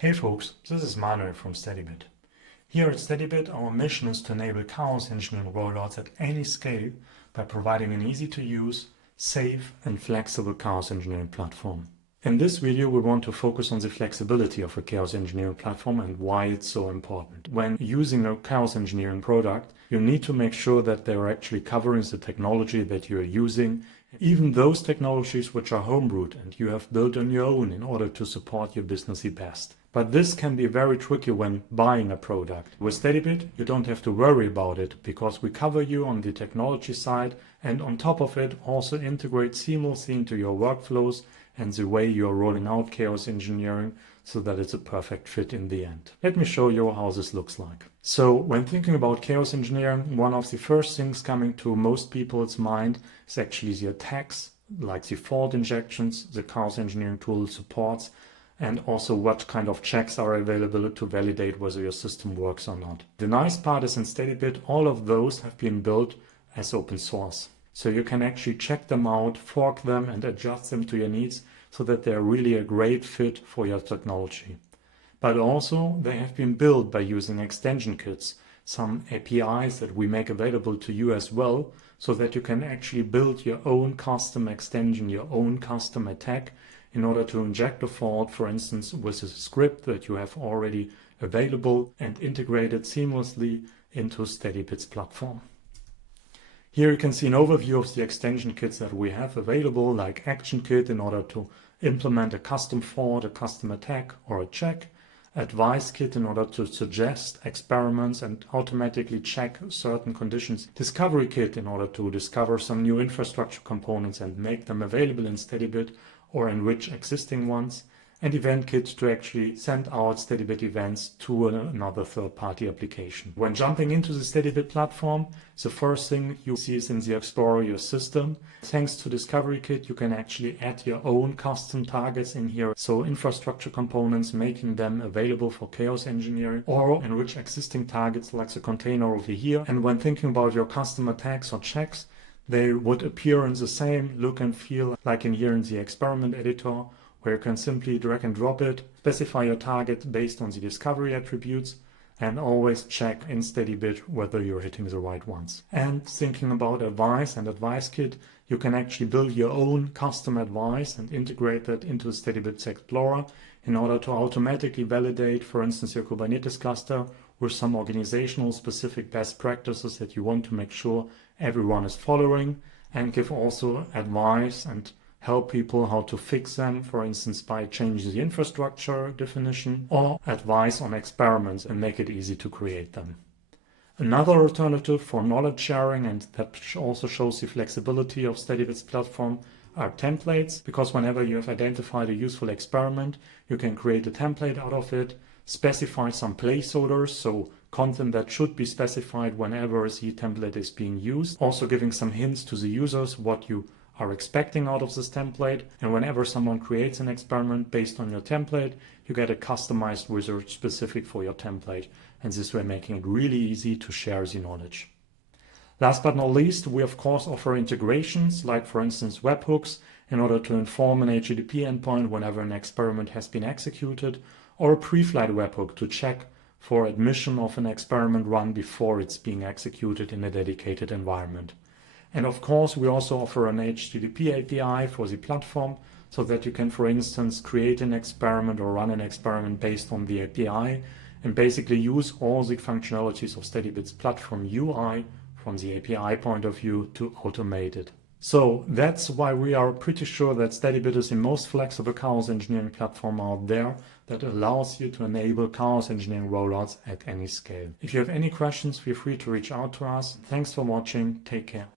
Hey folks, this is Manuel from Steadybit. Here at Steadybit, our mission is to enable chaos engineering rollouts at any scale by providing an easy-to-use, safe, and flexible chaos engineering platform. In this video, we want to focus on the flexibility of a chaos engineering platform and why it's so important. When using a chaos engineering product, you need to make sure that they are actually covering the technology that you are using, even those technologies which are homebrewed and you have built on your own in order to support your business the best. But this can be very tricky when buying a product. With Steadybit, you don't have to worry about it because we cover you on the technology side and on top of it also integrate seamlessly into your workflows and the way you're rolling out chaos engineering so that it's a perfect fit in the end. Let me show you how this looks like. So when thinking about chaos engineering, one of the first things coming to most people's mind is actually the attacks, like the fault injections the chaos engineering tool supports, and also what kind of checks are available to validate whether your system works or not. The nice part is in Steadybit, all of those have been built as open source. So you can actually check them out, fork them, and adjust them to your needs so that they're really a great fit for your technology. But also they have been built by using extension kits, some APIs that we make available to you as well, so that you can actually build your own custom extension, your own custom attack in order to inject a fault, for instance, with a script that you have already available and integrated seamlessly into Steadybit's platform. Here you can see an overview of the extension kits that we have available, like Action Kit in order to implement a custom fault, a custom attack, or a check. Advice Kit in order to suggest experiments and automatically check certain conditions. Discovery Kit in order to discover some new infrastructure components and make them available in Steadybit or enrich existing ones. And Event Kit to actually send out Steadybit events to another third-party application. When jumping into the Steadybit platform, the first thing you see is in the Explorer your system. Thanks to Discovery Kit, you can actually add your own custom targets in here. So infrastructure components, making them available for chaos engineering, or enrich existing targets like the container over here. And when thinking about your custom attacks or checks, they would appear in the same look and feel like in here in the experiment editor, where you can simply drag and drop it, specify your target based on the discovery attributes, and always check in Steadybit whether you're hitting the right ones. And thinking about Advice and Advice Kit, you can actually build your own custom advice and integrate that into Steadybit's Explorer in order to automatically validate, for instance, your Kubernetes cluster with some organizational specific best practices that you want to make sure everyone is following, and give also advice and help people how to fix them, for instance, by changing the infrastructure definition, or advice on experiments and make it easy to create them. Another alternative for knowledge sharing, and that also shows the flexibility of Steadybit's platform, are templates, because whenever you have identified a useful experiment, you can create a template out of it, specify some placeholders, so content that should be specified whenever the template is being used, also giving some hints to the users what you are expecting out of this template, and whenever someone creates an experiment based on your template, you get a customized wizard specific for your template, and this way making it really easy to share the knowledge. Last but not least, we of course offer integrations, like for instance webhooks, in order to inform an HTTP endpoint whenever an experiment has been executed, or a pre-flight webhook to check for admission of an experiment run before it's being executed in a dedicated environment. And of course, we also offer an HTTP API for the platform so that you can, for instance, create an experiment or run an experiment based on the API and basically use all the functionalities of Steadybit's platform UI from the API point of view to automate it. So that's why we are pretty sure that Steadybit is the most flexible chaos engineering platform out there that allows you to enable chaos engineering rollouts at any scale. If you have any questions, feel free to reach out to us. Thanks for watching. Take care.